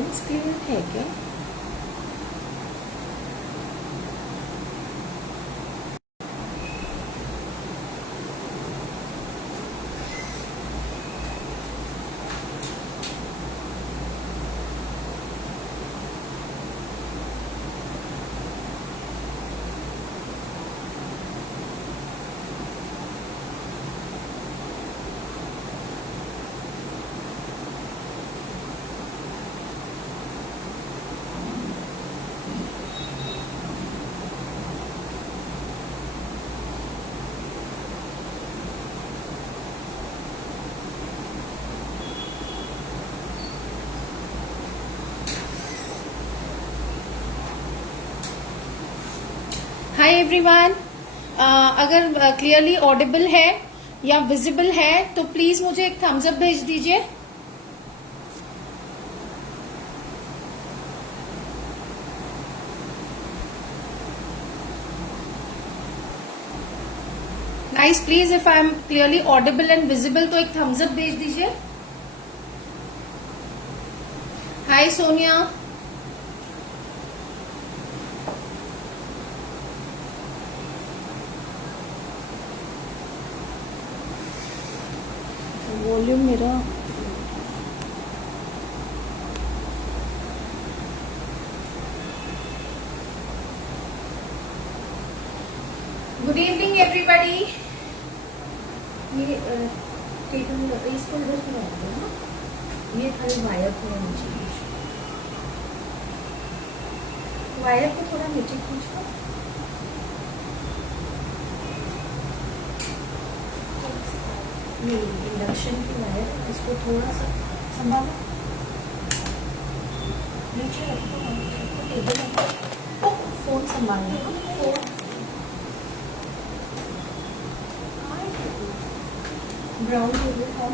Lens clear है क्या? Hi everyone, अगर क्लियरली ऑडिबल है या विजिबल है तो प्लीज मुझे एक थम्स अप भेज दीजिए। Nice, please if I am clearly Audible and visible तो एक थम्स अप भेज दीजिए। हाय सोनिया, वॉल्यूम मेरा गुड इवनिंग एवरीबॉडी। ये टेबल इसको इधर क्यों रख दो ना, ये खाली वायर को नीचे, वायर को थोड़ा नीचे खींचो। ये इंडक्शन की वायर, इसको थोड़ा सा संभालो, नीचे रखो, टेबल रखो, फोन संभालना, फोन ब्राउन टेबल है,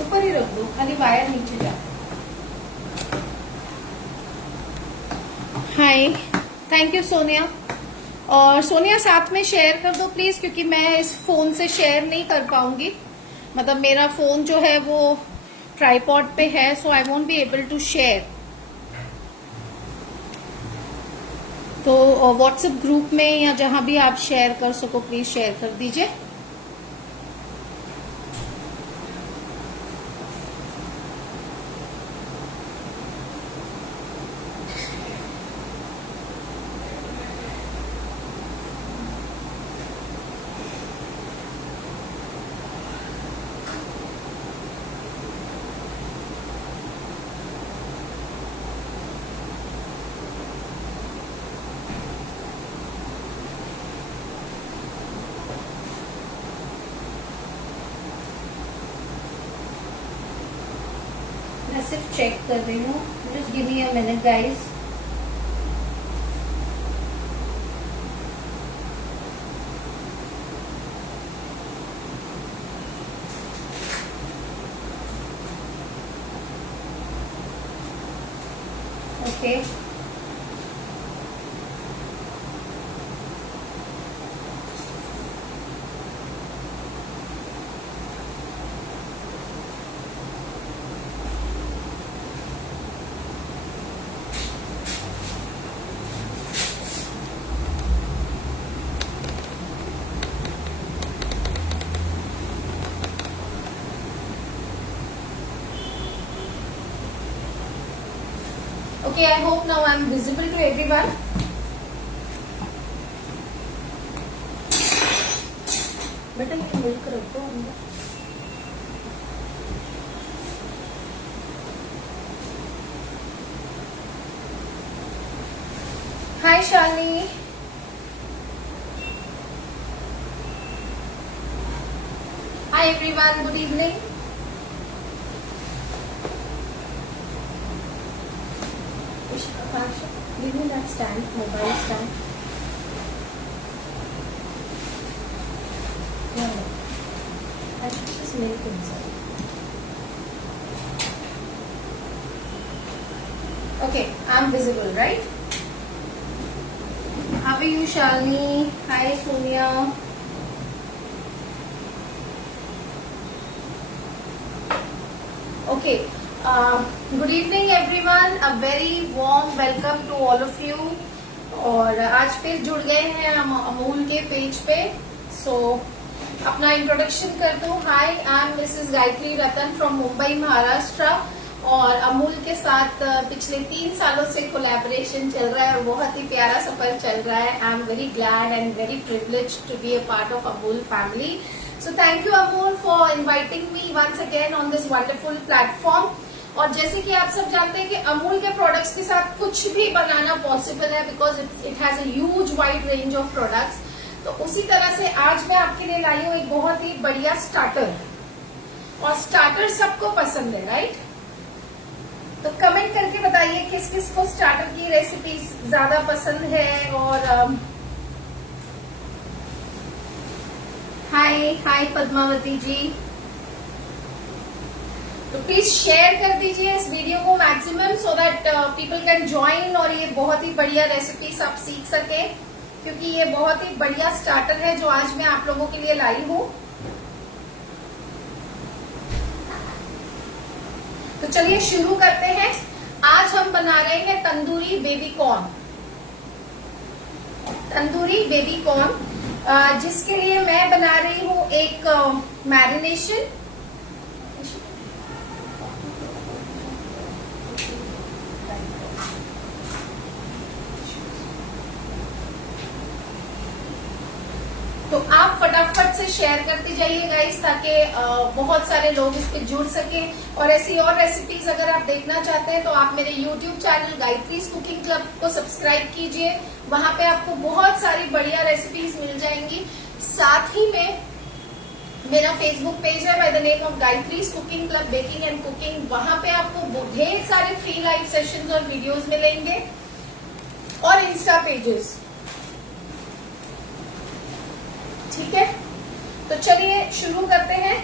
ऊपर ही रख दो, खाली वायर नीचे जा। हाय, थैंक यू सोनिया। और सोनिया साथ में शेयर कर दो प्लीज, क्योंकि मैं इस फोन से शेयर नहीं कर पाऊंगी। मतलब मेरा फोन जो है वो ट्राइपॉड पे है, so I won't be able to share. तो व्हाट्सएप ग्रुप में या जहां भी आप शेयर कर सको प्लीज शेयर कर दीजिए। मैं सिर्फ चेक कर रही हूँ, just give me a minute guys. Okay, okay, I hope now I'm visible to everyone. बेटा ये मिल्क रखो अंदर। Hi Shalini, hi everyone, good evening. Give me that stand, mobile stand. Yeah, I should just milk inside. Okay, I'm visible, right? How are you, Shalini? Hi, Sonia. Okay, good evening everyone, a very warm welcome to all of you. और आज फिर जुड़ गए हैं हम अमूल के page पे। सो अपना इंट्रोडक्शन कर दूं। Hi, I am Mrs Gayatri Ratan from Mumbai Maharashtra. और अमूल के साथ पिछले 3 सालों से कोलैबोरेशन चल रहा है और बहुत ही प्यारा सफर चल रहा है। I am very glad and very privileged to be a part of Amul family. So thank you Amul for inviting me once again on this wonderful platform। और जैसे कि आप सब जानते हैं कि अमूल के प्रोडक्ट्स के साथ कुछ भी बनाना पॉसिबल है, because it has a huge wide range of products. तो उसी तरह से आज मैं आपके लिए लाई हूँ एक बहुत ही बढ़िया स्टार्टर। और स्टार्टर सबको पसंद है, राइट? तो कमेंट करके बताइए किस किस को स्टार्टर की रेसिपी ज्यादा पसंद है। और हाय पद्मावती जी। तो प्लीज शेयर कर दीजिए इस वीडियो को maximum, so that people can join और ये बहुत ही बढ़िया रेसिपीज आप सीख सके, क्योंकि ये बहुत ही बढ़िया स्टार्टर है जो आज मैं आप लोगों के लिए लाई हूं। तो चलिए शुरू करते हैं। आज हम बना रहे हैं tandoori baby corn. Tandoori baby corn जिसके लिए मैं बना रही हूं एक मैरिनेशन। तो आप फटाफट से शेयर करते जाइए गाइस, ताकि बहुत सारे लोग इस पे जुड़ सकें। और ऐसी और रेसिपीज अगर आप देखना चाहते हैं तो आप मेरे यूट्यूब चैनल गायत्रीज कुकिंग क्लब को सब्सक्राइब कीजिए। वहां पे आपको बहुत सारी बढ़िया रेसिपीज मिल जाएंगी। साथ ही में मेरा फेसबुक पेज है by the name of Gayatri's cooking club baking and cooking. वहां पे आपको ढेर सारे फ्री लाइव सेशंस और वीडियोस मिलेंगे, और इंस्टा पेजेस। ठीक है, तो चलिए शुरू करते हैं।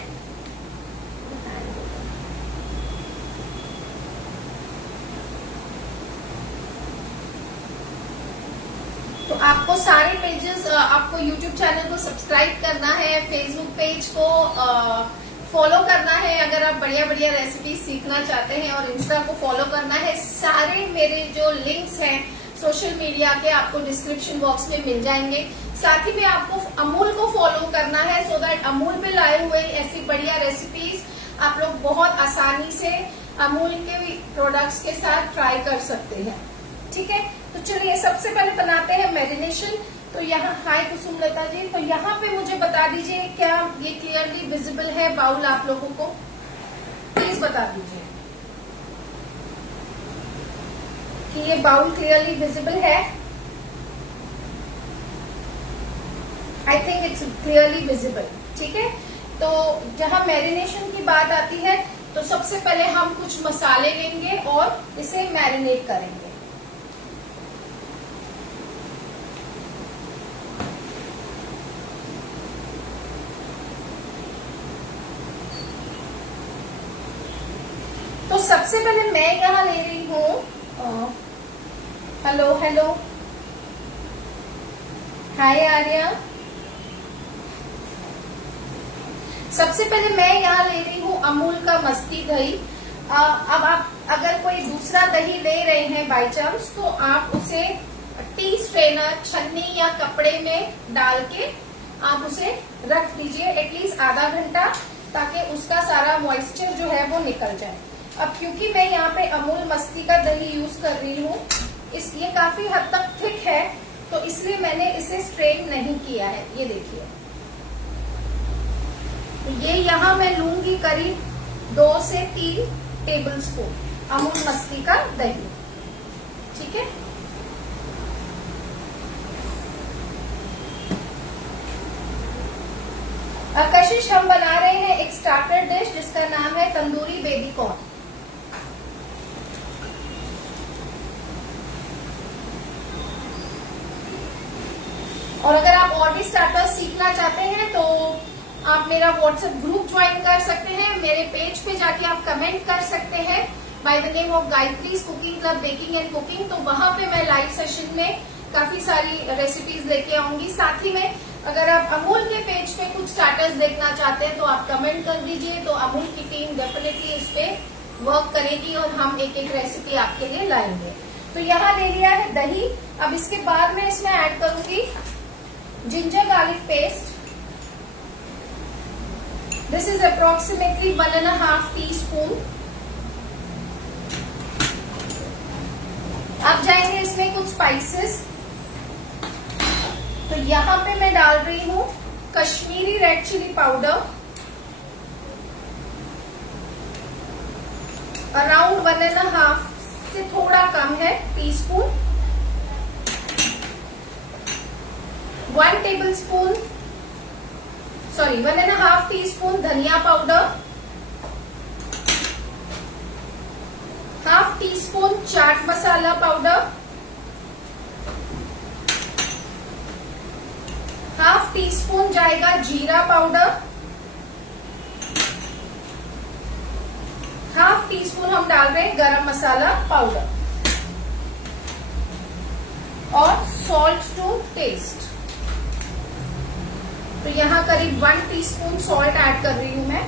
तो आपको सारे पेजेस, आपको यूट्यूब चैनल को सब्सक्राइब करना है, फेसबुक पेज को फॉलो करना है अगर आप बढ़िया बढ़िया रेसिपी सीखना चाहते हैं, और इंस्टा को फॉलो करना है। सारे मेरे जो लिंक्स हैं सोशल मीडिया के आपको डिस्क्रिप्शन बॉक्स में मिल जाएंगे। साथ ही में आपको अमूल को फॉलो करना है, सो दैट अमूल पे लाए हुए ऐसी बढ़िया रेसिपीज आप लोग बहुत आसानी से अमूल के प्रोडक्ट्स के साथ ट्राई कर सकते हैं। ठीक है, तो चलिए सबसे पहले बनाते हैं मैरिनेशन। तो यहाँ हाय कुसुमलता जी, तो यहाँ पे मुझे बता दीजिए क्या ये क्लियरली विजिबल है बाउल आप लोगों को? प्लीज बता दीजिए कि ये बाउल क्लियरली विजिबल है। I think it's clearly visible. ठीक है, तो जहां मैरिनेशन की बात आती है तो सबसे पहले हम कुछ मसाले लेंगे और इसे मैरिनेट करेंगे। तो सबसे पहले मैं यहाँ ले रही हूँ, हेलो हेलो, हाय आर्या। सबसे पहले मैं यहाँ ले रही हूँ अमूल का मस्ती दही। अब आप अगर कोई दूसरा दही ले रहे हैं बाय चांस, तो आप उसे टी स्ट्रेनर, छन्नी या कपड़े में डाल के आप उसे रख दीजिए एटलीस्ट आधा घंटा, ताकि उसका सारा मॉइस्चर जो है वो निकल जाए। अब क्योंकि मैं यहाँ पे अमूल मस्ती का दही यूज कर रही हूँ, ये काफी हद तक थिक है, तो इसलिए मैंने इसे स्ट्रेन नहीं किया है। ये देखिए, ये यहाँ मैं लूंगी करीब 2 से 3 टेबल स्पून अमूल मस्ती का दही। ठीक है, कशिश हम बना रहे हैं एक स्टार्टर डिश जिसका नाम है तंदूरी बेबी कॉर्न। और अगर आप और भी स्टार्टर्स सीखना चाहते हैं तो आप मेरा व्हाट्सएप ग्रुप ज्वाइन कर सकते हैं। मेरे पेज पे जाके आप कमेंट कर सकते हैं by the name of Gayatri's cooking club baking and cooking. तो वहां पे मैं लाइव सेशन में काफी सारी रेसिपीज लेके आऊंगी। साथ ही में अगर आप अमूल के पेज पे कुछ स्टार्टर्स देखना चाहते हैं तो आप कमेंट कर दीजिए, तो अमूल की टीम डेफिनेटली इस पे वर्क करेगी और हम एक एक रेसिपी आपके लिए लाएंगे। तो यहाँ ले लिया है दही। अब इसके बाद मैं इसमें ऐड करूंगी ginger garlic paste. This is approximately 1.5 teaspoon. अब जाएंगे इसमें कुछ स्पाइसेस। तो यहाँ पे मैं डाल रही हूँ Kashmiri red chilli powder, around 1.5 से थोड़ा कम है टीस्पून। 1.5 टीस्पून धनिया powder, half teaspoon chaat masala powder, half teaspoon जाएगा जीरा पाउडर, हाफ टीस्पून हम डाल रहे हैं गरम मसाला पाउडर और सॉल्ट टू टेस्ट। तो यहाँ करीब 1 टीस्पून सॉल्ट ऐड कर रही हूं मैं।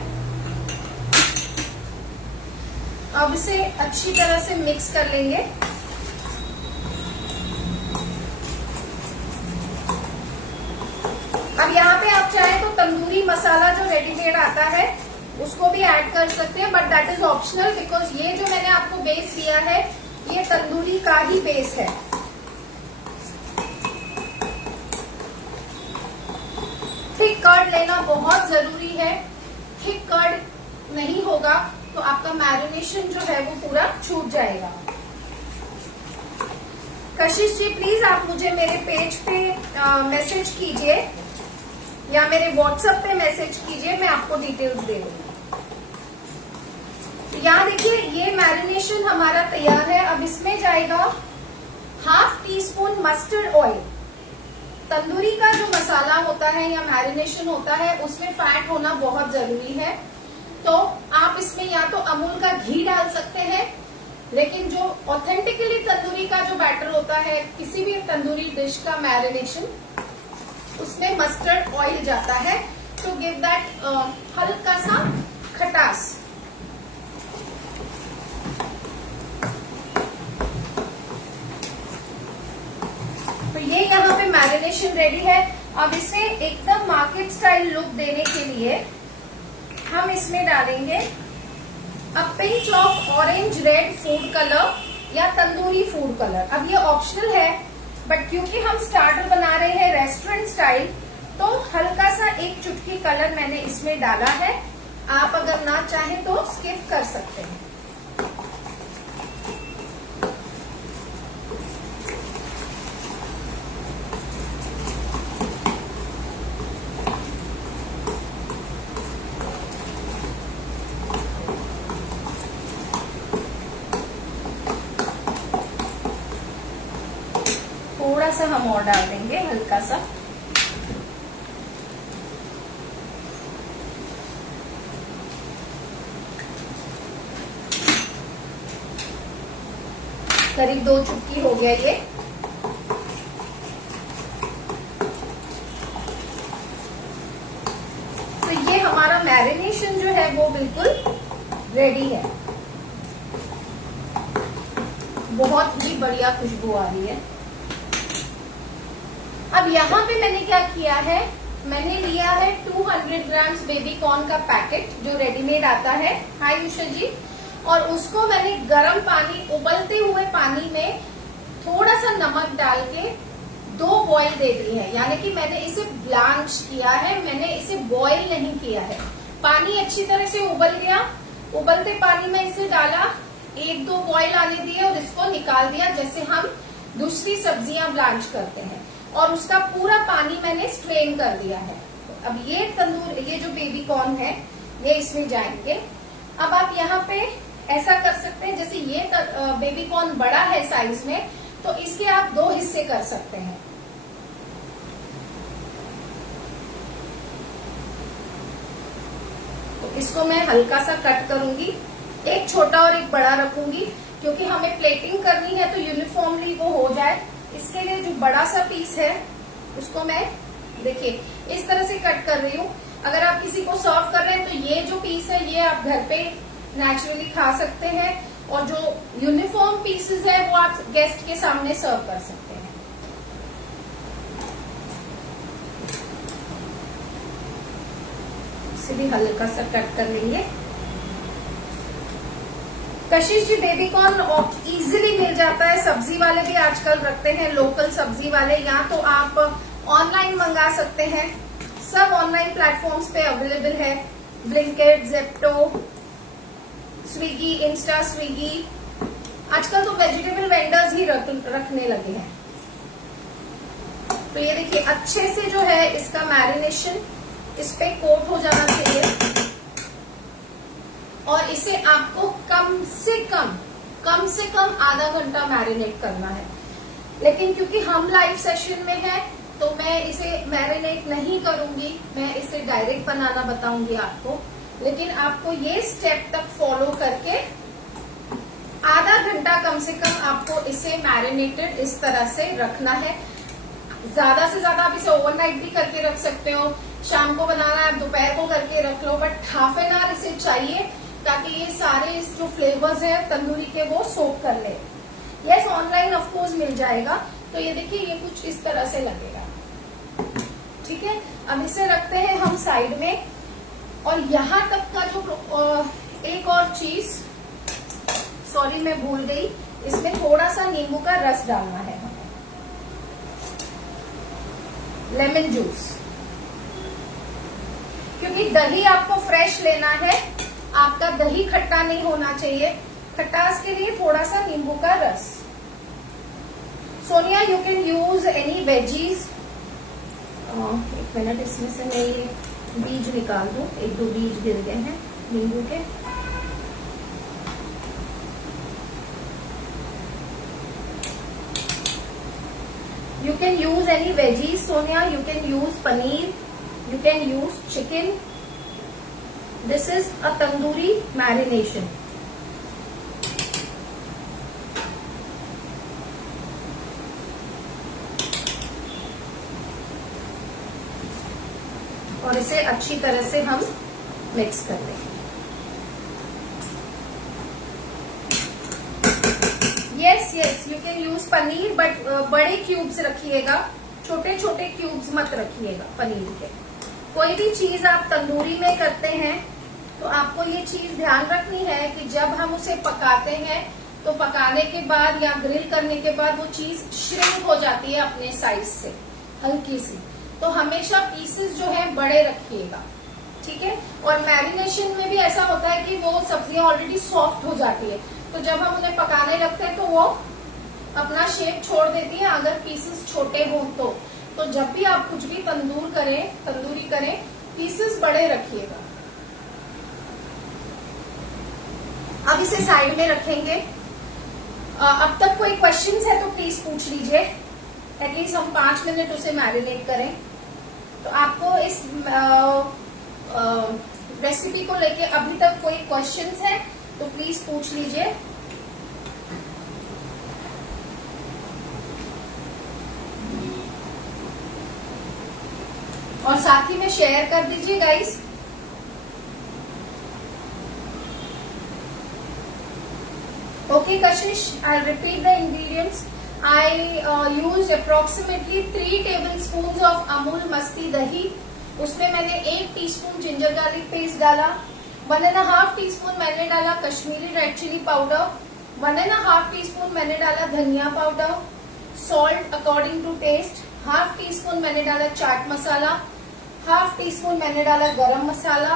अब इसे अच्छी तरह से मिक्स कर लेंगे। अब यहाँ पे आप चाहे तो तंदूरी मसाला जो रेडीमेड आता है उसको भी ऐड कर सकते हैं, but that is optional, because ये जो मैंने आपको बेस दिया है ये तंदूरी का ही बेस है। थिक कर्ड लेना बहुत जरूरी है। थिक कर्ड नहीं होगा तो आपका मैरिनेशन जो है वो पूरा छूट जाएगा। कशिश जी प्लीज आप मुझे मेरे पेज पे मैसेज कीजिए या मेरे व्हाट्सएप पे मैसेज कीजिए, मैं आपको डिटेल्स दे दूंगी। यहाँ देखिए ये मैरिनेशन हमारा तैयार है। अब इसमें जाएगा half teaspoon mustard oil. Tandoori का जो मसाला होता है या मैरिनेशन होता है उसमें फैट होना बहुत जरूरी है। तो आप इसमें या तो अमूल का घी डाल सकते हैं, लेकिन जो ऑथेंटिकली तंदूरी का जो बैटर होता है किसी भी तंदूरी डिश का मैरिनेशन उसमें मस्टर्ड ऑयल जाता है टू गिव दैट हल्का सा खटास। तो ये यहाँ पे मैरिनेशन रेडी है। अब इसे एकदम मार्केट स्टाइल लुक देने के लिए हम इसमें डालेंगे a pinch of orange red food colour या तंदूरी फूड कलर। अब ये ऑप्शनल है, बट क्योंकि हम स्टार्टर बना रहे हैं रेस्टोरेंट स्टाइल तो हल्का सा एक चुटकी कलर मैंने इसमें डाला है। आप अगर ना चाहें तो स्किप कर सकते हैं। थोड़ा सा हम और डाल देंगे, हल्का सा। करीब 2 चुटकी हो गया ये। तो ये हमारा मैरिनेशन जो है वो बिल्कुल रेडी है। बहुत ही बढ़िया खुशबू आ रही है। अब यहाँ पे मैंने क्या किया है, मैंने लिया है 200 ग्राम्स बेबी कॉर्न का पैकेट जो रेडीमेड आता है। हाय उषा जी। और उसको मैंने गर्म पानी, उबलते हुए पानी में थोड़ा सा नमक डाल के 2 बॉईल दे दी है। यानी कि मैंने इसे ब्लांच किया है, मैंने इसे बॉईल नहीं किया है। पानी अच्छी तरह से उबल गया, उबलते पानी में इसे डाला, 1-2 बॉईल आने दिए और इसको निकाल दिया जैसे हम दूसरी सब्जियां ब्लांच करते हैं। और उसका पूरा पानी मैंने स्ट्रेन कर दिया है। अब ये ये जो बेबी कॉर्न है ये इसमें जाएंगे। अब आप यहाँ पे ऐसा कर सकते हैं, जैसे ये बेबी कॉर्न बड़ा है साइज में तो इसके आप 2 हिस्से कर सकते हैं। तो इसको मैं हल्का सा कट करूंगी, एक छोटा और एक बड़ा रखूंगी क्योंकि हमें प्लेटिंग करनी है तो यूनिफॉर्मली वो हो जाए। इसके लिए जो बड़ा सा पीस है उसको मैं देखिए इस तरह से कट कर रही हूँ। अगर आप किसी को सर्व कर रहे हैं तो ये जो पीस है ये आप घर पे नेचुरली खा सकते हैं, और जो यूनिफॉर्म पीसेस है वो आप गेस्ट के सामने सर्व कर सकते हैं। इसे भी हल्का सा कट कर लेंगे। कशिश जी, बेबी कॉर्न इजीली मिल जाता है, सब्जी वाले भी आजकल रखते हैं, लोकल सब्जी वाले, या तो आप ऑनलाइन मंगा सकते हैं। सब ऑनलाइन प्लेटफॉर्म्स पे अवेलेबल है, Blinkit, Zepto, Swiggy, Insta Swiggy. आजकल तो वेजिटेबल वेंडर्स ही रखने लगे हैं। तो ये देखिए अच्छे से जो है इसका मैरिनेशन इस पे कोट हो जाना चाहिए, और इसे आपको कम से कम आधा घंटा मैरिनेट करना है। लेकिन क्योंकि हम लाइव सेशन में है तो मैं इसे मैरिनेट नहीं करूंगी, मैं इसे डायरेक्ट बनाना बताऊंगी आपको। लेकिन आपको ये स्टेप तक फॉलो करके आधा घंटा कम से कम आपको इसे मैरिनेटेड इस तरह से रखना है। ज्यादा से ज्यादा आप इसे ओवरनाइट भी करके रख सकते हो, शाम को बनाना है दोपहर को करके रख लो, बट हाफ एन आवर इसे चाहिए ताकि ये सारे जो फ्लेवर्स है तंदूरी के वो सोक कर ले। यस, ऑनलाइन ऑफ कोर्स मिल जाएगा। तो ये देखिए ये कुछ इस तरह से लगेगा, ठीक है। अब इसे रखते हैं हम साइड में, और यहां तक का जो एक और चीज, सॉरी मैं भूल गई, इसमें थोड़ा सा नींबू का रस डालना है हमें, लेमन जूस, क्योंकि दही आपको फ्रेश लेना है, आपका दही खट्टा नहीं होना चाहिए। खट्टास के लिए थोड़ा सा नींबू का रस। Sonia, you can use any veggies. एक मिनट, इसमें से मैं ये बीज निकाल दूं, एक दो बीज गिर गए हैं नींबू के। You can use any veggies, Sonia. You can use paneer. You can use chicken. This is a tandoori marination. और इसे अच्छी तरह से हम मिक्स कर लेंगे। Yes, you can use paneer, but बड़े क्यूब्स रखिएगा, छोटे छोटे क्यूब्स मत रखिएगा पनीर के। कोई भी चीज आप तंदूरी में करते हैं तो आपको ये चीज ध्यान रखनी है कि जब हम उसे पकाते हैं तो पकाने के बाद या ग्रिल करने के बाद वो चीज श्रिंक हो जाती है अपने साइज से हल्की सी। तो हमेशा पीसेस जो है बड़े रखिएगा, ठीक है। और मैरिनेशन में भी ऐसा होता है कि वो सब्जियां ऑलरेडी सॉफ्ट हो जाती है, तो जब हम उन्हें पकाने लगते हैं तो वो अपना शेप छोड़ देती है अगर पीसेस छोटे हों तो जब भी आप कुछ भी तंदूरी करें पीसेस बड़े रखिएगा। अब इसे साइड में रखेंगे। अब तक कोई क्वेश्चंस है तो प्लीज पूछ लीजिए, एटलीस्ट हम 5 मिनट उसे मैरिनेट करें। तो आपको इस रेसिपी को लेके अभी तक कोई क्वेश्चंस है तो प्लीज पूछ लीजिए। और साथ ही में शेयर कर दीजिए guys. Okay, Kashish, I'll repeat the ingredients. I used approximately 3 tablespoons of Amul Masti Dahi. उसमें मैंने 1 टीस्पून जिंजर गार्लिक पेस्ट डाला, 1.5 टीस्पून मैंने डाला Kashmiri red chilli powder, 1.5 teaspoon मैंने डाला धनिया powder, salt according to taste, half teaspoon मैंने डाला चाट मसाला, हाफ टीस्पून मैंने डाला गरम मसाला,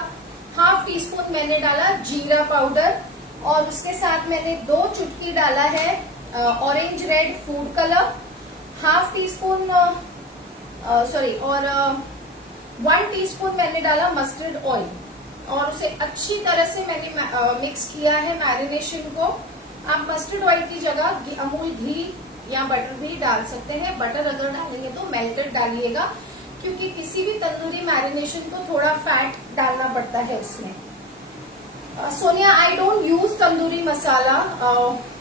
हाफ टीस्पून मैंने डाला जीरा पाउडर, और उसके साथ मैंने 2 चुटकी डाला है orange red food colour, half tea spoon और 1 टीस्पून मैंने डाला मस्टर्ड ऑयल, और उसे अच्छी तरह से मैंने मिक्स किया है मैरिनेशन को। आप मस्टर्ड ऑयल की जगह अमूल घी या बटर भी डाल सकते हैं। बटर अगर डालेंगे तो मेल्टेड डालिएगा, क्योंकि किसी भी तंदूरी मैरिनेशन को थोड़ा फैट डालना पड़ता है उसमें। Sonia, I don't use tandoori masala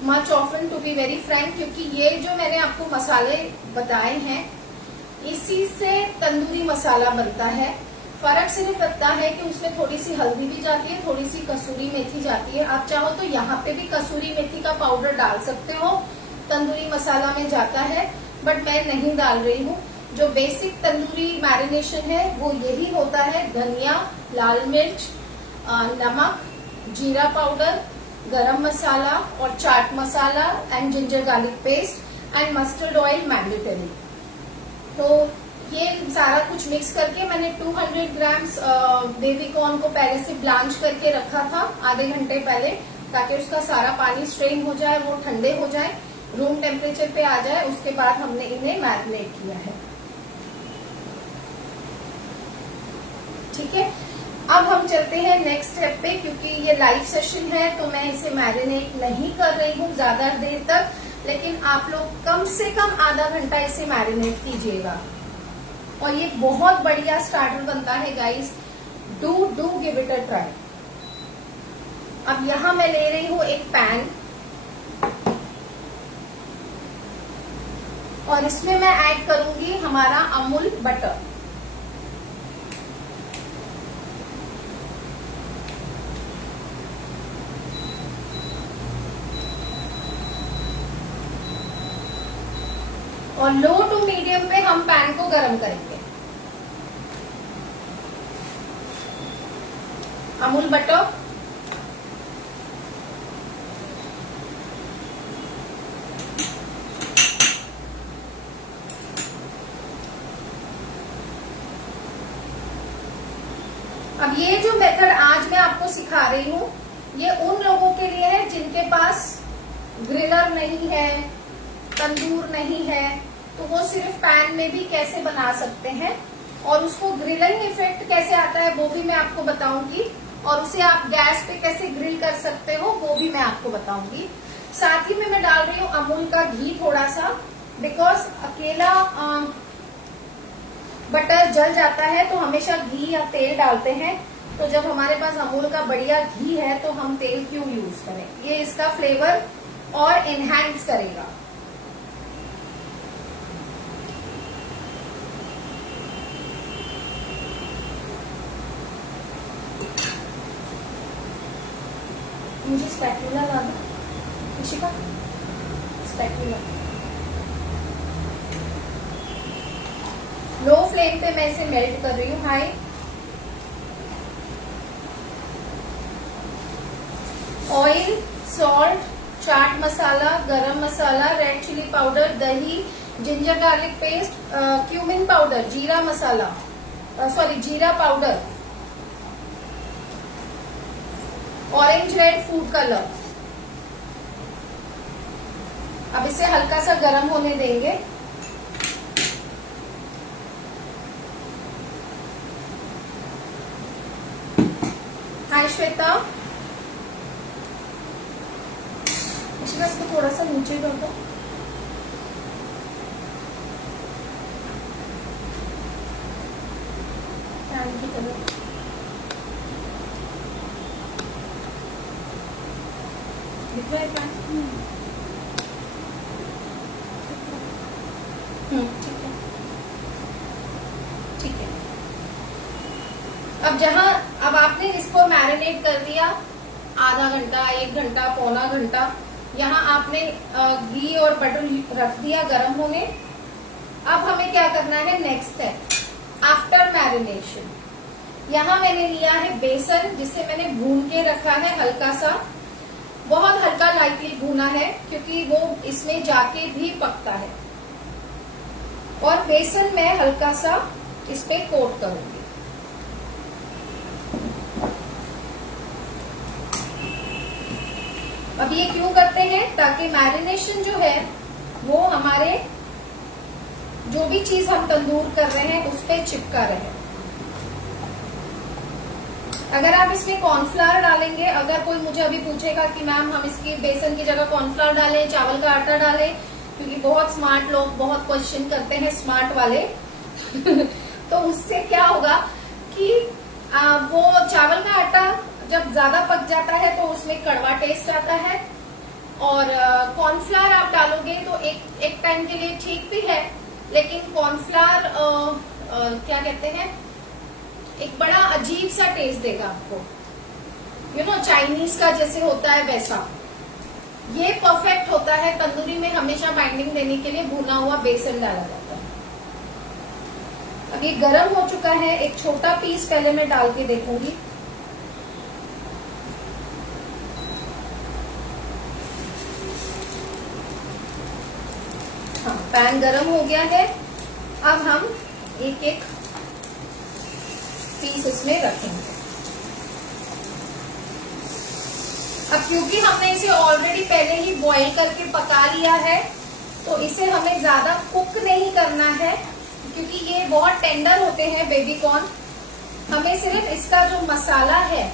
much often to be very frank, क्योंकि ये जो मैंने आपको मसाले बताए हैं इसी से तंदूरी मसाला बनता है। फर्क सिर्फ इतना है कि उसमें थोड़ी सी हल्दी भी जाती है, थोड़ी सी कसूरी मेथी जाती है। आप चाहो तो यहाँ पे भी कसूरी मेथी का पाउडर डाल सकते हो, तंदूरी मसाला में जाता है, बट मैं नहीं डाल रही हूँ। जो बेसिक तंदूरी मैरिनेशन है वो यही होता है, धनिया, लाल मिर्च, नमक, जीरा पाउडर, गरम मसाला और chaat masala and ginger garlic paste and mustard oil mandatory. तो ये सारा कुछ मिक्स करके मैंने 200 ग्राम्स बेबी कॉर्न को पहले से ब्लांच करके रखा था आधे घंटे पहले, ताकि उसका सारा पानी स्ट्रेन हो जाए, वो ठंडे हो जाए, रूम टेम्परेचर पे आ जाए। उसके बाद हमने इन्हें मैरिनेट किया है। ठीक है, अब हम चलते हैं नेक्स्ट स्टेप पे, क्योंकि ये लाइव सेशन है तो मैं इसे मैरिनेट नहीं कर रही हूँ ज्यादा देर तक, लेकिन आप लोग कम से कम आधा घंटा इसे मैरिनेट कीजिएगा। और ये बहुत बढ़िया स्टार्टर बनता है guys, do give it a try. अब यहां मैं ले रही हूं एक पैन और इसमें मैं ऐड करूंगी हमारा अमूल बटर। और लो टू मीडियम पे हम पैन को गरम करेंगे। अमूल बटर, अब ये जो मेथड आज मैं आपको सिखा रही हूँ, ये उन लोगों के लिए है जिनके पास ग्रिलर नहीं है, तंदूर नहीं है, तो वो सिर्फ पैन में भी कैसे बना सकते हैं और उसको ग्रिलिंग इफेक्ट कैसे आता है वो भी मैं आपको बताऊंगी, और उसे आप गैस पे कैसे ग्रिल कर सकते हो वो भी मैं आपको बताऊंगी। साथ ही में मैं डाल रही हूँ अमूल का घी थोड़ा सा, बिकॉज अकेला बटर जल जाता है, तो हमेशा घी या तेल डालते हैं। तो जब हमारे पास अमूल का बढ़िया घी है तो हम तेल क्यों यूज करें, ये इसका फ्लेवर और एनहांस करेगा। मुझे स्पैटुला ला दो इशिका, स्पैटुला। लो फ्लेम पे मैं इसे मेल्ट कर रही हूँ। High oil, salt, chaat masala, गरम मसाला, रेड चिली पाउडर, दही, ginger garlic paste, cumin powder, जीरा मसाला, जीरा powder, orange red food colour. अब इसे हल्का सा गर्म होने देंगे। हाय श्वेता, इसको थोड़ा सा नीचे कर दो। पैन की तरफ दिख रहा है पैन? ठीक है, ठीक है। अब आपने इसको मैरिनेट कर दिया आधा घंटा, 1 घंटा, पौना घंटा। यहाँ आपने घी और बटर रख दिया गरम होने। अब हमें क्या करना है नेक्स्ट स्टेप आफ्टर मैरिनेशन। यहाँ मैंने लिया है बेसन, जिसे मैंने भून के रखा है हल्का सा, बहुत हल्का लाइटली भूना है क्योंकि वो इसमें जाके भी पकता है। और बेसन मैं हल्का सा इस पे कोट करूंगी। अब ये क्यों करते हैं, ताकि मैरिनेशन जो है वो हमारे जो भी चीज हम तंदूर कर रहे हैं उस पे चिपका रहे। अगर आप इसमें कॉर्नफ्लावर डालेंगे, अगर कोई मुझे अभी पूछेगा कि मैम हम इसकी बेसन की जगह कॉर्नफ्लावर डालें, चावल का आटा डालें, क्योंकि बहुत स्मार्ट लोग बहुत क्वेश्चन करते हैं स्मार्ट वाले तो उससे क्या होगा कि वो चावल का आटा जब ज्यादा पक जाता है तो उसमें कड़वा टेस्ट आता है, और कॉर्नफ्लावर आप डालोगे तो एक टाइम के लिए ठीक भी है, लेकिन कॉर्नफ्लावर क्या कहते हैं, एक बड़ा अजीब सा टेस्ट देगा आपको, यू नो चाइनीज का जैसे होता है वैसा। ये परफेक्ट होता है तंदूरी में हमेशा बाइंडिंग देने के लिए भुना हुआ बेसन डाला जाता है। अब ये गरम हो चुका है, एक छोटा पीस पहले मैं डाल के देखूंगी। हाँ, पैन गरम हो गया है। अब हम एक एक पीस इसमें रखेंगे। अब क्योंकि हमने इसे ऑलरेडी पहले ही बॉईल करके पका लिया है, तो इसे हमें ज्यादा कुक नहीं करना है, क्योंकि ये बहुत टेंडर होते हैं बेबी कॉर्न। हमें सिर्फ इसका जो मसाला है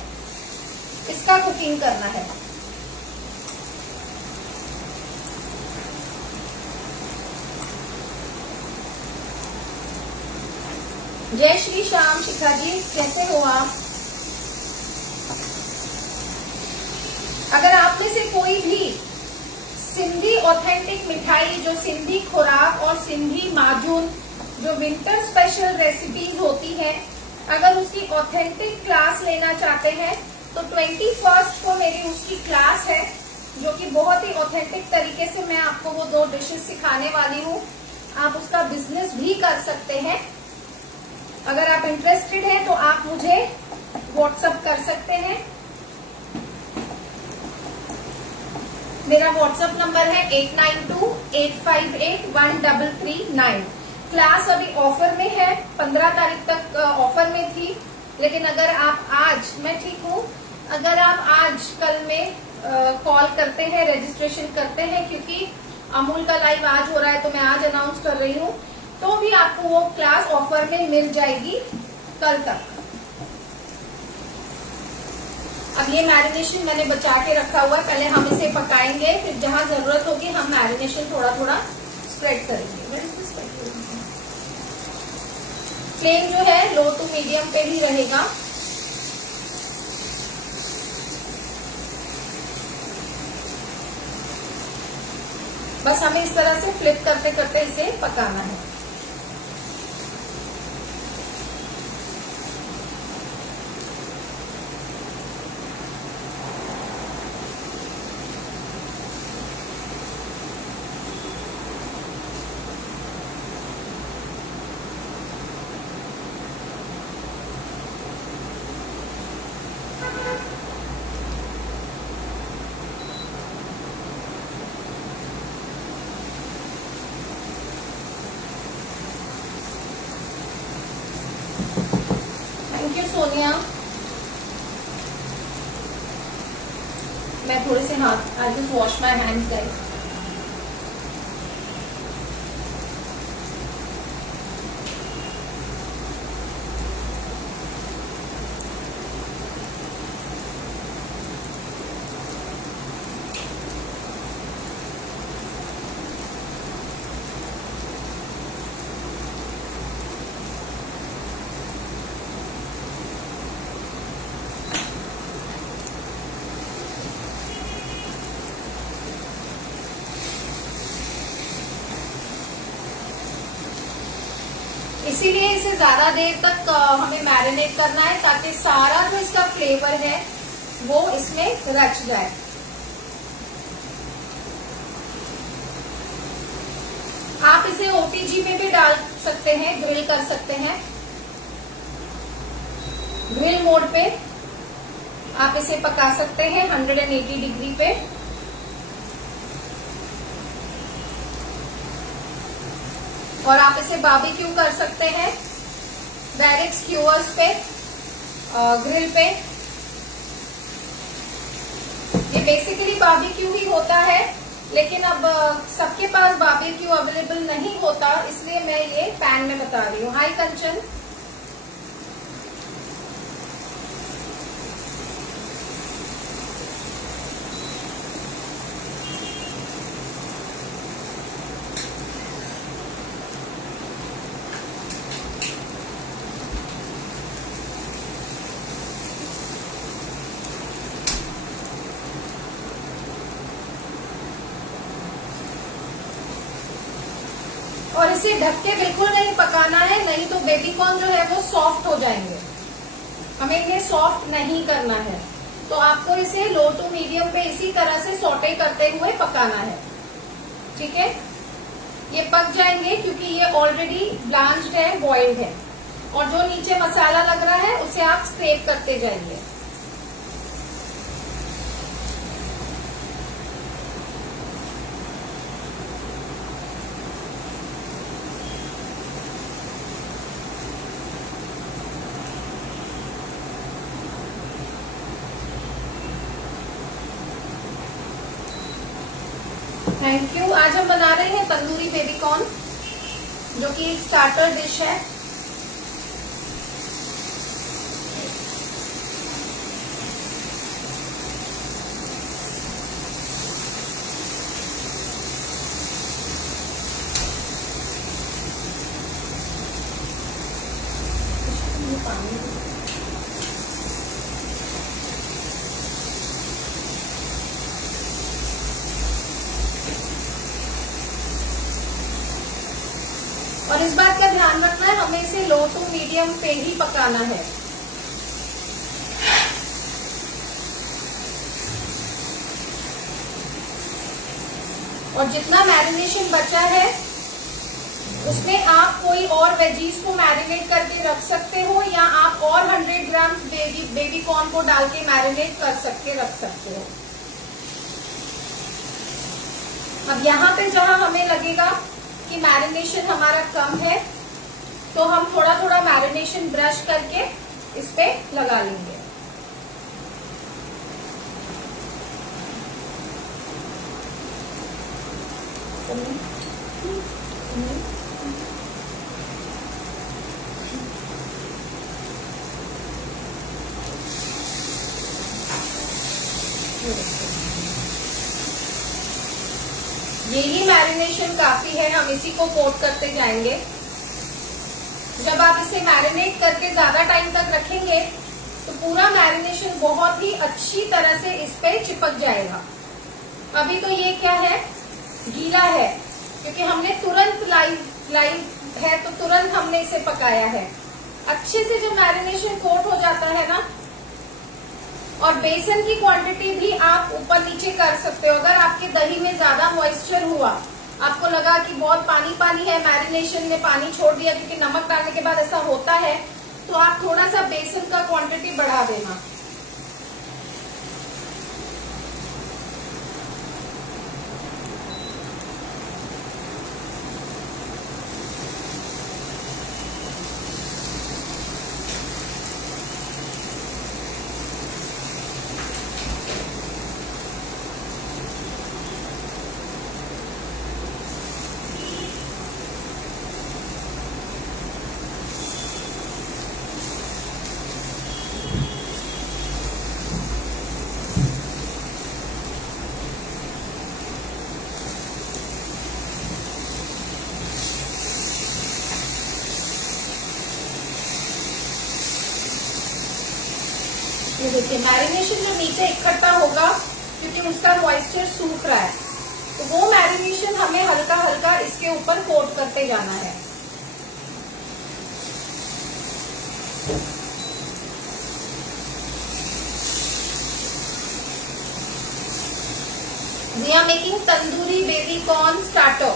इसका कुकिंग करना है। जय श्री श्याम शिखा जी, कैसे हो आप? अगर आप में से कोई भी सिंधी ऑथेंटिक मिठाई, जो सिंधी खुराक और सिंधी माजून, जो विंटर स्पेशल रेसिपीज होती है, अगर उसकी ऑथेंटिक क्लास लेना चाहते हैं तो 21 को मेरी उसकी क्लास है, जो कि बहुत ही ऑथेंटिक तरीके से मैं आपको वो 2 डिशेस सिखाने वाली हूँ। आप उसका बिजनेस भी कर सकते हैं। अगर आप इंटरेस्टेड हैं तो आप मुझे व्हाट्सएप कर सकते हैं। मेरा व्हाट्सएप नंबर है 8928581339। क्लास अभी ऑफर में है, 15 तारीख तक ऑफर में थी, लेकिन अगर आप आज, मैं ठीक हूँ, अगर आप आज कल में कॉल करते हैं, रजिस्ट्रेशन करते हैं, क्योंकि अमूल का लाइव आज हो रहा है तो मैं आज अनाउंस कर रही हूँ, तो भी आपको वो क्लास ऑफर में मिल जाएगी कल तक। अब ये मैरिनेशन मैंने बचा के रखा हुआ है, पहले हम इसे पकाएंगे, फिर जहां जरूरत होगी हम मैरिनेशन थोड़ा थोड़ा स्प्रेड करेंगे। फ्लेम जो है लो टू मीडियम पे ही रहेगा। बस हमें इस तरह से फ्लिप करते करते इसे पकाना है। सोनिया, मैं थोड़े से हाथ, I just wash my hands guys. इसीलिए इसे ज्यादा देर तक हमें मैरिनेट करना है, ताकि सारा जो इसका फ्लेवर है वो इसमें रच जाए। आप इसे ओटीजी में भी डाल सकते हैं, ग्रिल कर सकते हैं। ग्रिल मोड पे आप इसे पका सकते हैं 180 डिग्री पे। और आप इसे बारबेक्यू कर सकते हैं डायरेक्ट स्क्यूअर्स पे, ग्रिल पे। ये बेसिकली बारबेक्यू ही होता है, लेकिन अब सबके पास बारबेक्यू अवेलेबल नहीं होता, इसलिए मैं ये पैन में बता रही हूँ। हाय कंचन, और इसे ढक के बिल्कुल नहीं पकाना है, नहीं तो बेबी कॉर्न जो है वो सॉफ्ट हो जाएंगे। हमें इन्हें सॉफ्ट नहीं करना है, तो आपको इसे लो टू मीडियम पे इसी तरह से सौटे करते हुए पकाना है। ठीक है, ये पक जाएंगे क्योंकि ये ऑलरेडी ब्लांच्ड है, बॉइल्ड है। और जो नीचे मसाला लग रहा है उसे आप स्क्रैप करते जाइए। Thank you. आज हम बना रहे हैं तंदूरी बेबी कॉर्न, जो कि एक स्टार्टर डिश है। और इस बात का ध्यान रखना है, हमें इसे लो टू मीडियम पे ही पकाना है। और जितना मैरिनेशन बचा है उसमें आप कोई और वेजीज को मैरिनेट करके रख सकते हो, या आप और 100 ग्राम बेबी कॉर्न को डाल के मैरिनेट कर सकते रख सकते हो। अब यहाँ पे जहां हमें लगेगा कि मैरिनेशन हमारा कम है, तो हम थोड़ा थोड़ा मैरिनेशन ब्रश करके इस पे लगा लेंगे। यही मैरिनेशन काफी है, हम इसी को कोट करते जाएंगे। जब आप इसे मैरिनेट करके ज्यादा टाइम तक रखेंगे तो पूरा मैरिनेशन बहुत ही अच्छी तरह से इस पे चिपक जाएगा। अभी तो ये क्या है, गीला है, क्योंकि हमने तुरंत लाइव है तो तुरंत हमने इसे पकाया है। अच्छे से जब मैरिनेशन कोट हो जाता है ना, और बेसन की क्वांटिटी भी आप ऊपर नीचे कर सकते हो। अगर आपके दही में ज्यादा मॉइस्चर हुआ, आपको लगा कि बहुत पानी पानी है, मैरिनेशन में पानी छोड़ दिया क्योंकि नमक डालने के बाद ऐसा होता है, तो आप थोड़ा सा बेसन का क्वांटिटी बढ़ा देना। ये देखिए मैरिनेशन जो नीचे इकट्ठा होगा क्योंकि उसका मॉइस्चर सूख रहा है, तो वो मैरिनेशन हमें हल्का हल्का इसके ऊपर कोट करते जाना है। We are making tandoori baby corn starter.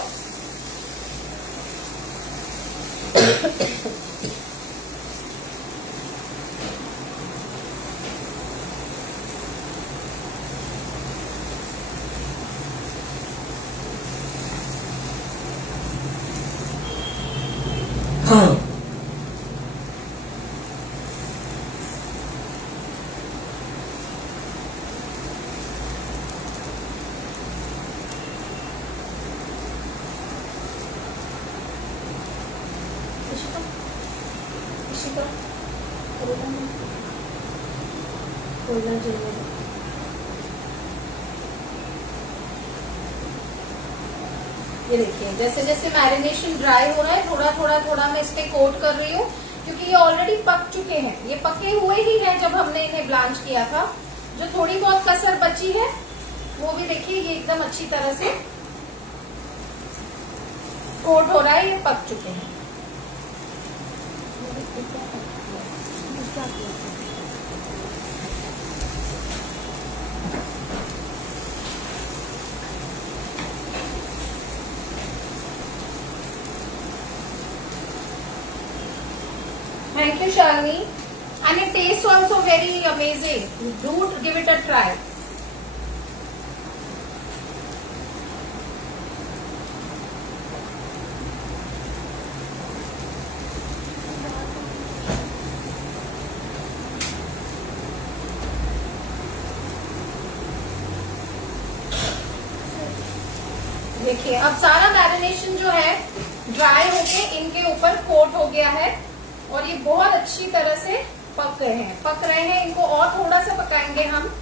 ये देखिए जैसे जैसे मैरिनेशन ड्राई हो रहा है, थोड़ा मैं इस पे कोट कर रही हूँ, क्योंकि ये ऑलरेडी पक चुके हैं। ये पके हुए ही हैं जब हमने इन्हें ब्लांच किया था। जो थोड़ी बहुत कसर बची है वो भी देखिए ये एकदम अच्छी तरह से कोट हो रहा है, ये पक चुके हैं। Thank you, Shalini. And it tastes also very amazing. Do give it a try. देखिए अब सारा मैरिनेशन जो है ड्राई होके इनके ऊपर कोट हो गया है और ये बहुत अच्छी तरह से पक रहे हैं। इनको और थोड़ा सा पकाएंगे हम।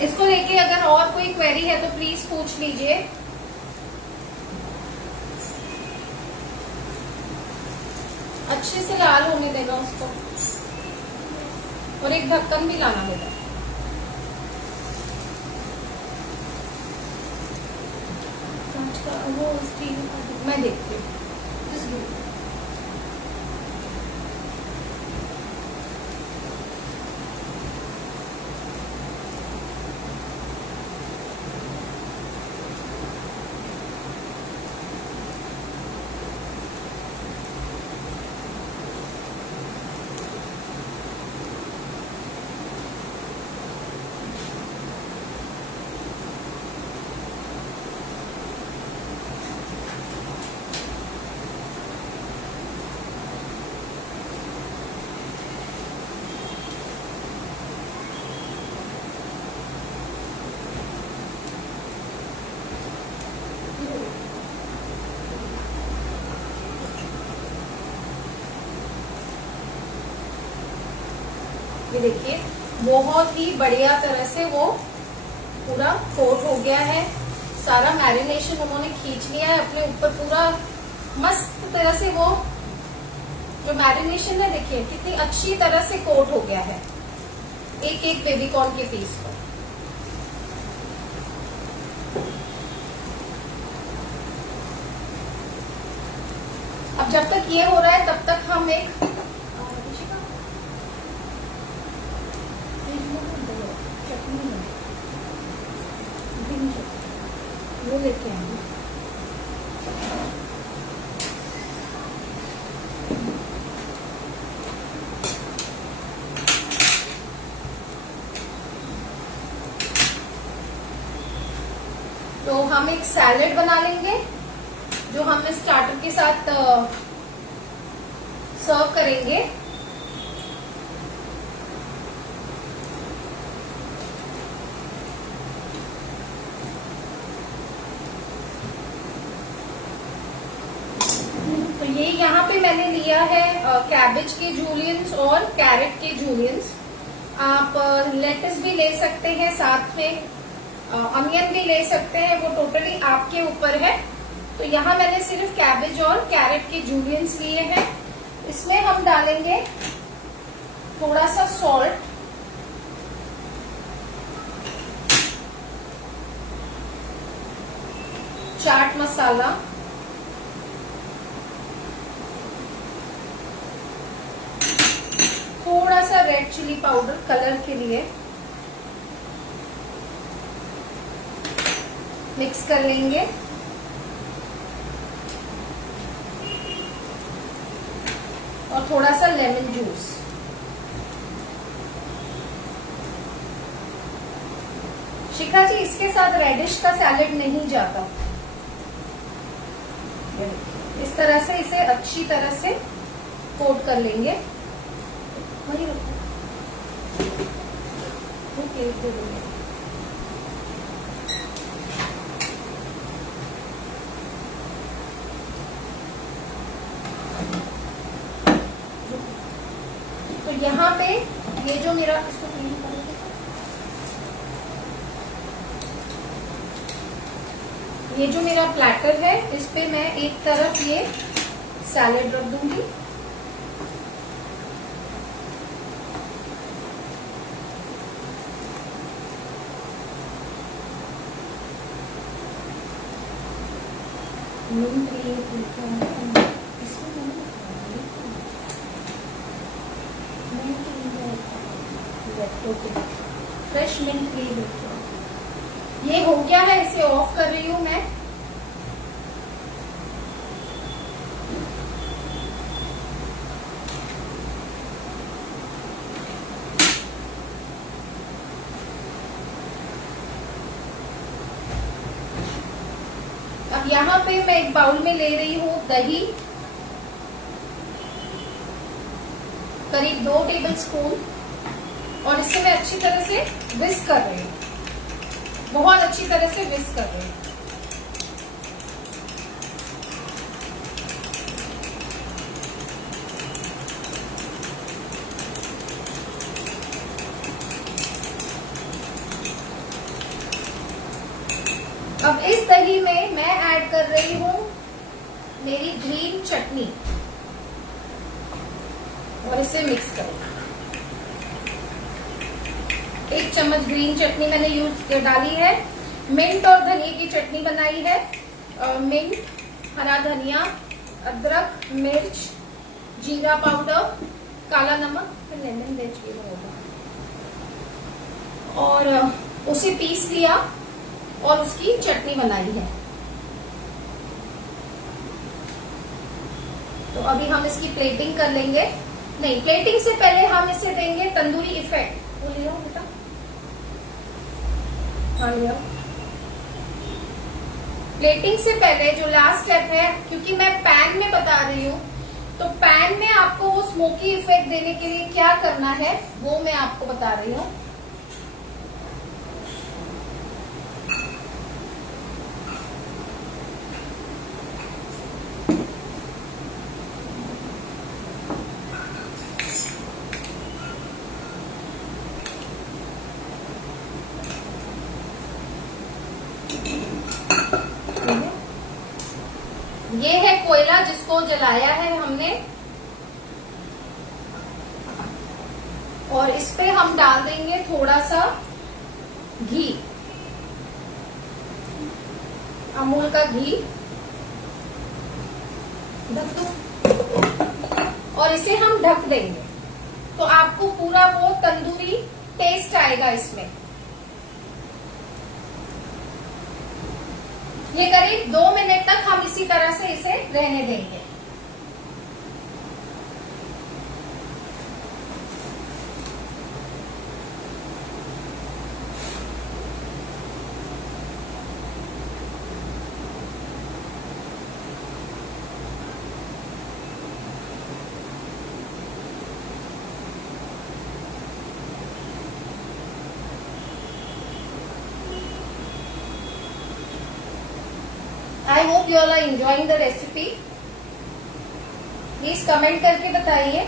इसको लेके अगर और कोई क्वेरी है तो प्लीज पूछ लीजिए। अच्छे से लाल होने देगा उसको और एक ढक्कन भी लाना होगा। वो मैं देखती हूँ। ये देखिए बहुत ही बढ़िया तरह से वो पूरा कोट हो गया है। सारा मैरिनेशन उन्होंने खींच लिया है अपने ऊपर पूरा मस्त तरह से। वो जो मैरिनेशन है देखिए कितनी अच्छी तरह से कोट हो गया है एक एक बेबी कॉर्न के पीस पर। अब जब तक ये हो रहा है तब तक हम एक वो लेके आएंगे। तो हम एक सैलेड बना लेंगे जो हम स्टार्टर के साथ सर्व करेंगे। ये यहाँ पे मैंने लिया है कैबेज के जूलियंस और कैरेट के जूलियंस। आप लेटस भी ले सकते हैं, साथ में अनियन भी ले सकते हैं, वो टोटली आपके ऊपर है। तो यहाँ मैंने सिर्फ कैबेज और कैरेट के जूलियंस लिए हैं। इसमें हम डालेंगे थोड़ा सा सॉल्ट, चाट मसाला, थोड़ा सा रेड चिली पाउडर कलर के लिए, मिक्स कर लेंगे। और थोड़ा सा लेमन जूस। शिखा जी इसके साथ रेडिश का सैलेड नहीं जाता। इस तरह से इसे अच्छी तरह से कोट कर लेंगे। वही रखो, दे देंगे। तो यहाँ पे ये जो मेरा इसको क्लीन करेंगे, ये जो मेरा प्लेटर है इस पे मैं एक तरफ ये सैलेड रख दूंगी। मिंट ये देखा है इसमें मैंने फ्रेश मिंट ये देखो, ये हो गया है। इसे ऑफ कर रही हूं मैं। अब यहाँ पे मैं एक बाउल में ले रही हूँ दही, करीब 2 टेबल स्पून, और इसे मैं अच्छी तरह से विस्क कर रही हूँ, बहुत अच्छी तरह से विस्क कर रही हूँ। अब इस दही में मैं ऐड कर रही हूँ मेरी ग्रीन चटनी और इसे मिक्स करें। 1 चम्मच ग्रीन चटनी मैंने डाली है। मिंट और धनिया की चटनी बनाई है। मिंट, हरा धनिया, अदरक, मिर्च, जीरा पाउडर, काला नमक, फिर लेमन वेज भी होगा, और उसे पीस लिया और उसकी चटनी बनाई है। तो अभी हम इसकी प्लेटिंग कर लेंगे। नहीं, प्लेटिंग से पहले हम इसे देंगे तंदूरी इफेक्ट। वो ले आओ बेटा, हाँ ले आओ। प्लेटिंग से पहले जो लास्ट स्टेप है, क्योंकि मैं पैन में बता रही हूँ, तो पैन में आपको वो स्मोकी इफेक्ट देने के लिए क्या करना है वो मैं आपको बता रही हूँ। ये है कोयला जिसको जलाया है हमने, और इस पे हम डाल देंगे थोड़ा सा घी, अमूल का घी, ढक दो, और इसे हम ढक देंगे। तो आपको पूरा वो तंदूरी टेस्ट आएगा इसमें। ये करीब 2 मिनट तक हम इसी तरह से इसे रहने देंगे। I hope you all are enjoying the recipe. Please comment करके बताइए।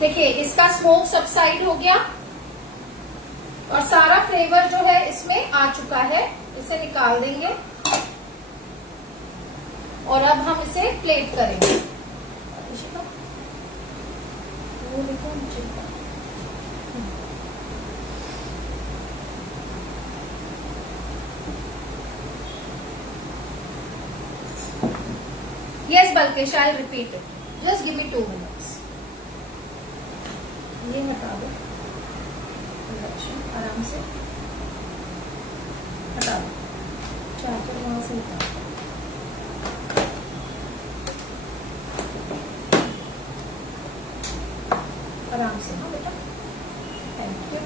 देखिए इसका स्मोक सबसाइड हो गया और सारा फ्लेवर जो है इसमें आ चुका है। इसे निकाल देंगे और अब हम इसे प्लेट करेंगे। वो देखो नीचे Yes, Balkesh, I'll repeat it. Just give me 2 minutes. ये हटा दो, आराम से हटा दो, चार्जर वहां से हटा दो। आराम से, हाँ बेटा, थैंक यू।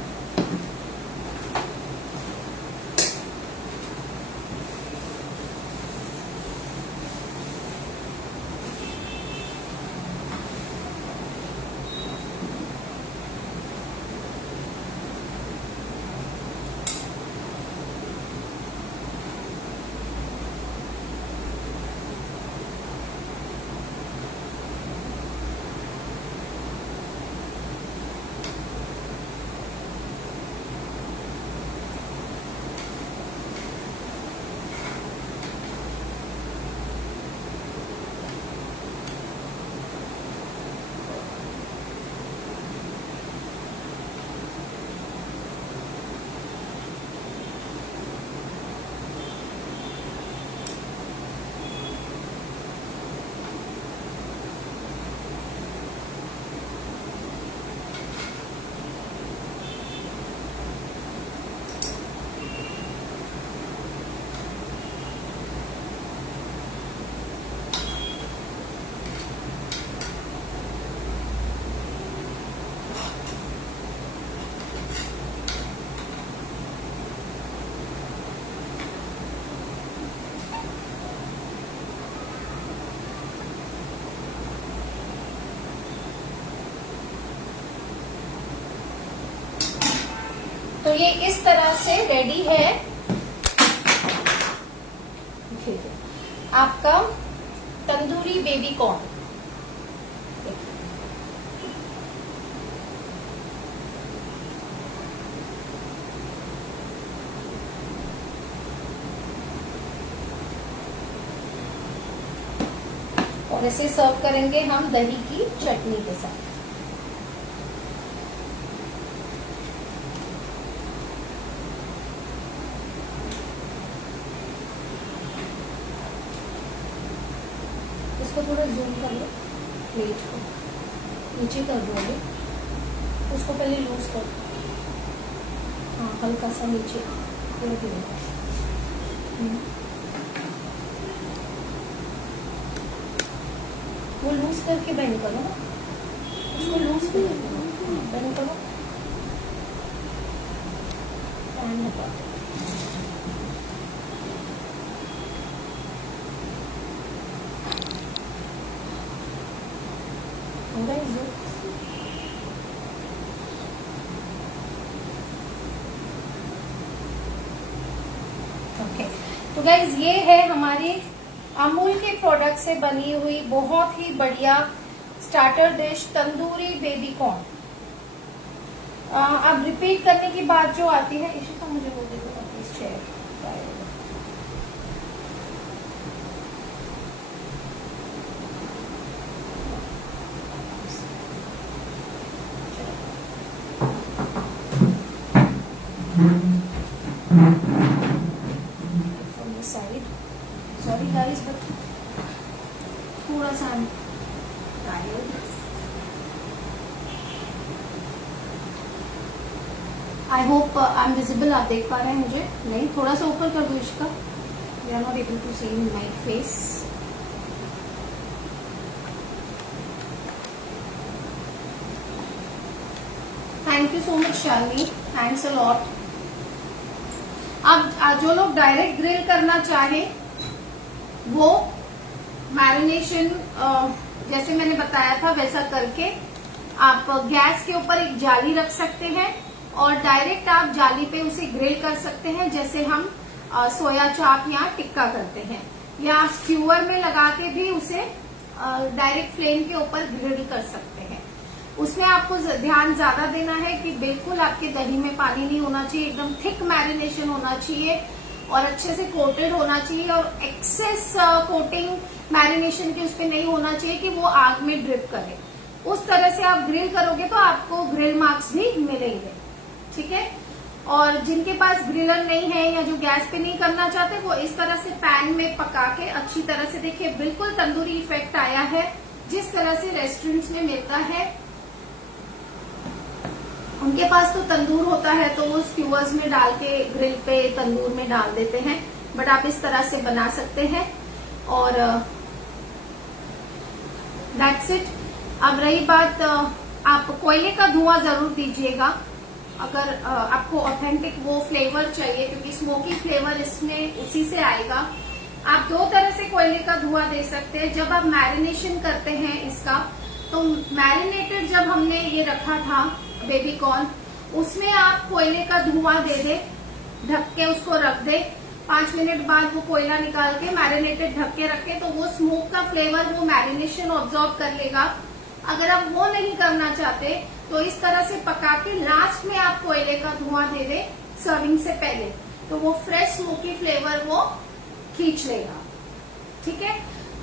ये इस तरह से रेडी है आपका तंदूरी बेबी कॉर्न। और इसे सर्व करेंगे हम दही की चटनी के साथ। इसको थोड़ा जूम कर लो, प्लेट को नीचे कर दो, अभी उसको पहले लूज कर दो। हाँ, हल्का सा नीचे थोड़ा धीरे। वो लूज करके बेंड करो ना, उसको लूज करके बेंड करो, पैन लगा दो। ओके, तो गाइज ये है हमारी अमूल के प्रोडक्ट से बनी हुई बहुत ही बढ़िया starter dish tandoori baby corn. अब रिपीट करने की बात जो आती है, इसी का मुझे वो देखो please share. Side sorry guys, but थोड़ा सा tired. I hope I am visible, आप देख पा रहे हैं मुझे? नहीं, थोड़ा सा ऊपर कर दो इसका, we are not able to see in my face. Thank you so much Shalini, thanks a lot. अब जो लोग डायरेक्ट ग्रिल करना चाहें वो मैरिनेशन जैसे मैंने बताया था वैसा करके आप गैस के ऊपर एक जाली रख सकते हैं और डायरेक्ट आप जाली पे उसे ग्रिल कर सकते हैं, जैसे हम सोया चाप या टिक्का करते हैं, या आप स्क्यूअर में लगा के भी उसे डायरेक्ट फ्लेम के ऊपर ग्रिल कर सकते हैं। उसमें आपको ध्यान ज्यादा देना है कि बिल्कुल आपके दही में पानी नहीं होना चाहिए, एकदम थिक मैरिनेशन होना चाहिए और अच्छे से कोटेड होना चाहिए, और एक्सेस कोटिंग मैरिनेशन के उस पर नहीं होना चाहिए कि वो आग में ड्रिप करे। उस तरह से आप ग्रिल करोगे तो आपको ग्रिल मार्क्स भी मिलेंगे, ठीक है। और जिनके पास ग्रिलर नहीं है या जो गैस पे नहीं करना चाहते वो इस तरह से पैन में पका के अच्छी तरह से, देखिए बिल्कुल तंदूरी इफेक्ट आया है जिस तरह से रेस्टोरेंट्स में मिलता है। उनके पास तो तंदूर होता है तो वो स्क्यूअर्स में डाल के ग्रिल पे तंदूर में डाल देते हैं, बट आप इस तरह से बना सकते हैं। और दैट्स इट। अब रही बात, आप कोयले का धुआं जरूर दीजिएगा अगर आपको ऑथेंटिक वो फ्लेवर चाहिए, क्योंकि स्मोकी फ्लेवर इसमें उसी से आएगा। आप दो तरह से कोयले का धुआं दे सकते हैं। जब आप मैरिनेशन करते हैं इसका, तो मैरिनेटेड जब हमने ये रखा था बेबी कॉर्न, उसमें आप कोयले का धुआं दे दे, ढक के उसको रख दे, 5 मिनट बाद वो कोयला निकाल के मैरिनेटेड ढक के रखे, तो वो स्मोक का फ्लेवर वो मैरिनेशन ऑब्जॉर्व कर लेगा। अगर आप वो नहीं करना चाहते तो इस तरह से पका के लास्ट में आप कोयले का धुआं दे दे सर्विंग से पहले, तो वो फ्रेश स्मोकी फ्लेवर वो खींच लेगा, ठीक है।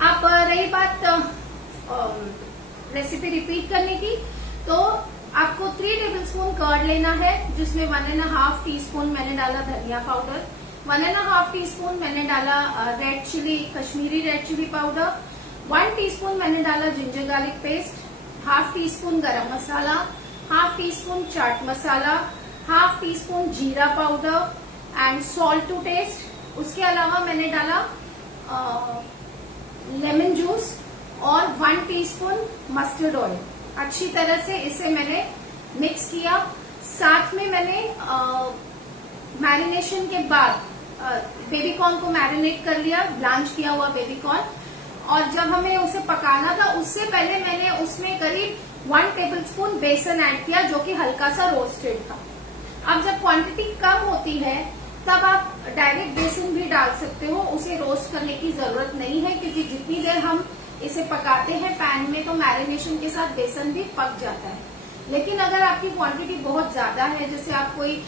आप रही बात रेसिपी रिपीट करने की, तो आपको 3 टेबलस्पून कर्ड लेना है, जिसमें 1.5 टीस्पून मैंने डाला धनिया पाउडर, 1.5 टीस्पून मैंने डाला red chilli, Kashmiri red chilli powder, 1 teaspoon मैंने डाला ginger garlic paste, half teaspoon garam masala, half teaspoon chaat masala, half teaspoon जीरा powder and salt to taste. उसके अलावा मैंने डाला लेमन जूस और 1 टीस्पून मस्टर्ड ऑयल। अच्छी तरह से इसे मैंने मिक्स किया। साथ में मैंने मैरिनेशन के बाद बेबी कॉर्न को मैरिनेट कर लिया, ब्लांच किया हुआ बेबी कॉर्न, और जब हमें उसे पकाना था उससे पहले मैंने उसमें करीब 1 टेबलस्पून बेसन ऐड किया, जो कि हल्का सा रोस्टेड था। अब जब क्वांटिटी कम होती है तब आप डायरेक्ट बेसन भी डाल सकते हो, उसे रोस्ट करने की जरूरत नहीं है, क्योंकि जितनी देर हम इसे पकाते हैं पैन में तो मैरिनेशन के साथ बेसन भी पक जाता है। लेकिन अगर आपकी क्वांटिटी बहुत ज्यादा है, जैसे आप कोई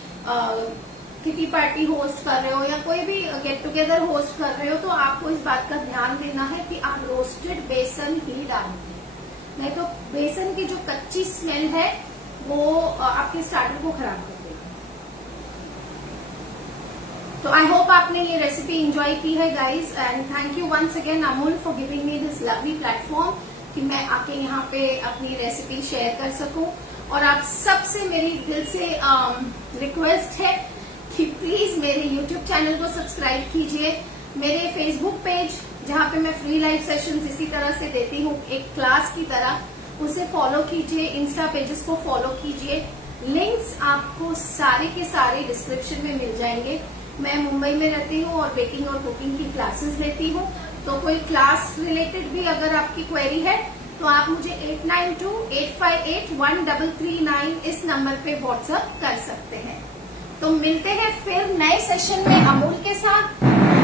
किटी पार्टी होस्ट कर रहे हो या कोई भी गेट टुगेदर होस्ट कर रहे हो, तो आपको इस बात का ध्यान देना है कि आप रोस्टेड बेसन ही डालेंगे, नहीं तो बेसन की जो कच्ची स्मेल है वो आपके स्टार्टर को खराब कर देगी। तो आई होप आपने ये रेसिपी एंजॉय की है guys, and thank you once again Amul for giving me this lovely platform कि मैं आके यहाँ पे अपनी रेसिपी शेयर कर सकूं। और आप सबसे मेरी दिल से रिक्वेस्ट है कि प्लीज मेरे यूट्यूब चैनल को सब्सक्राइब कीजिए, मेरे फेसबुक पेज जहाँ पे मैं फ्री लाइव सेशंस इसी तरह से देती हूँ एक क्लास की तरह, उसे फॉलो कीजिए, इंस्टा पेजेस को फॉलो कीजिए। लिंक्स आपको सारे के सारे डिस्क्रिप्शन में मिल जाएंगे। मैं मुंबई में रहती हूँ और बेकिंग और कुकिंग की क्लासेस लेती हूँ, तो कोई क्लास रिलेटेड भी अगर आपकी क्वेरी है तो आप मुझे 8928581339 इस नंबर पे व्हाट्सएप कर सकते हैं। तो मिलते हैं फिर नए सेशन में अमूल के साथ,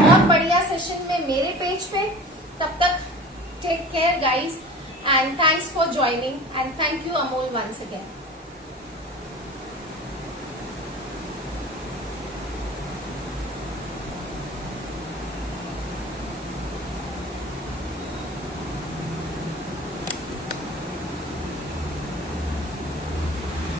और बढ़िया सेशन में मेरे पेज पे। तब तक take care guys, and thanks for joining, and thank you Amul once again.